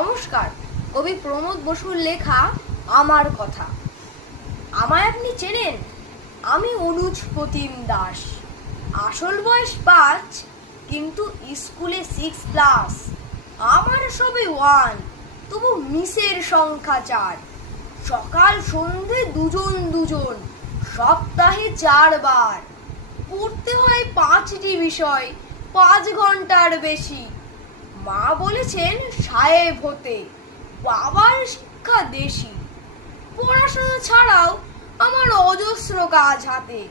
নমস্কার। কবি প্রমোদ বসুর লেখা আমার কথা। আমায় আপনি চেনেন? আমি অনুজ প্রতিম দাস। আসল বয়স পাঁচ, কিন্তু স্কুলে সিক্স প্লাস আমার সবে ওয়ান তবু মিসের সংখ্যা চার। সকাল, সন্ধে দুজন দুজন, সপ্তাহে চারবার। পড়তে হয় পাঁচটি বিষয়, পাঁচ ঘণ্টার বেশি। মা বলেছেন সাহেব হতে, বাবার শিক্ষা দেশি। পড়াশোনা ছাড়াও আমার অজস্র কাজ হাতে।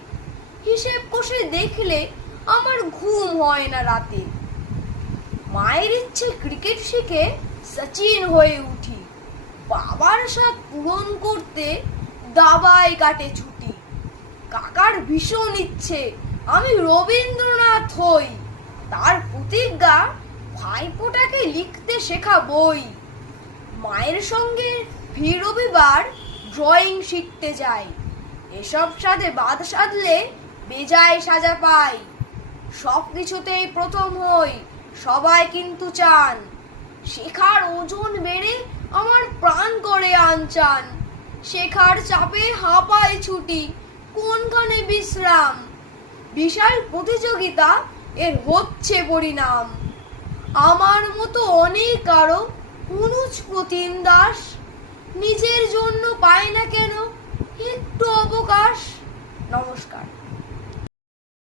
হিসেব কষে দেখলে আমার ঘুম হয় না রাতে। মায়ের ইচ্ছে ক্রিকেট শিখে সচিন হয়ে উঠি। বাবার সাথ পূরণ করতে দাবায় কাটে ছুটি। কাকার ভীষণ ইচ্ছে, আমি রবীন্দ্রনাথ হই। তার প্রতিজ্ঞা ভাইপোটাকে লিখতে শেখা বই। মায়ের সঙ্গে ফি রবিবার ড্রয়িং শিখতে যাই এসব সাথে বাদ সাধলে বেজায় সাজা পাই সব কিছুতেই প্রথম হই, সবাই কিন্তু চান। শেখার ওজন বেড়ে আমার প্রাণ করে আনচান। শেখার চাপে হাঁপায় ছুটি, কোনখানে বিশ্রাম? বিশাল প্রতিযোগিতা, এর হচ্ছে পরিণাম। আমার মতো অনেক আরও অনুজ প্রতিম দাস নিজের জন্য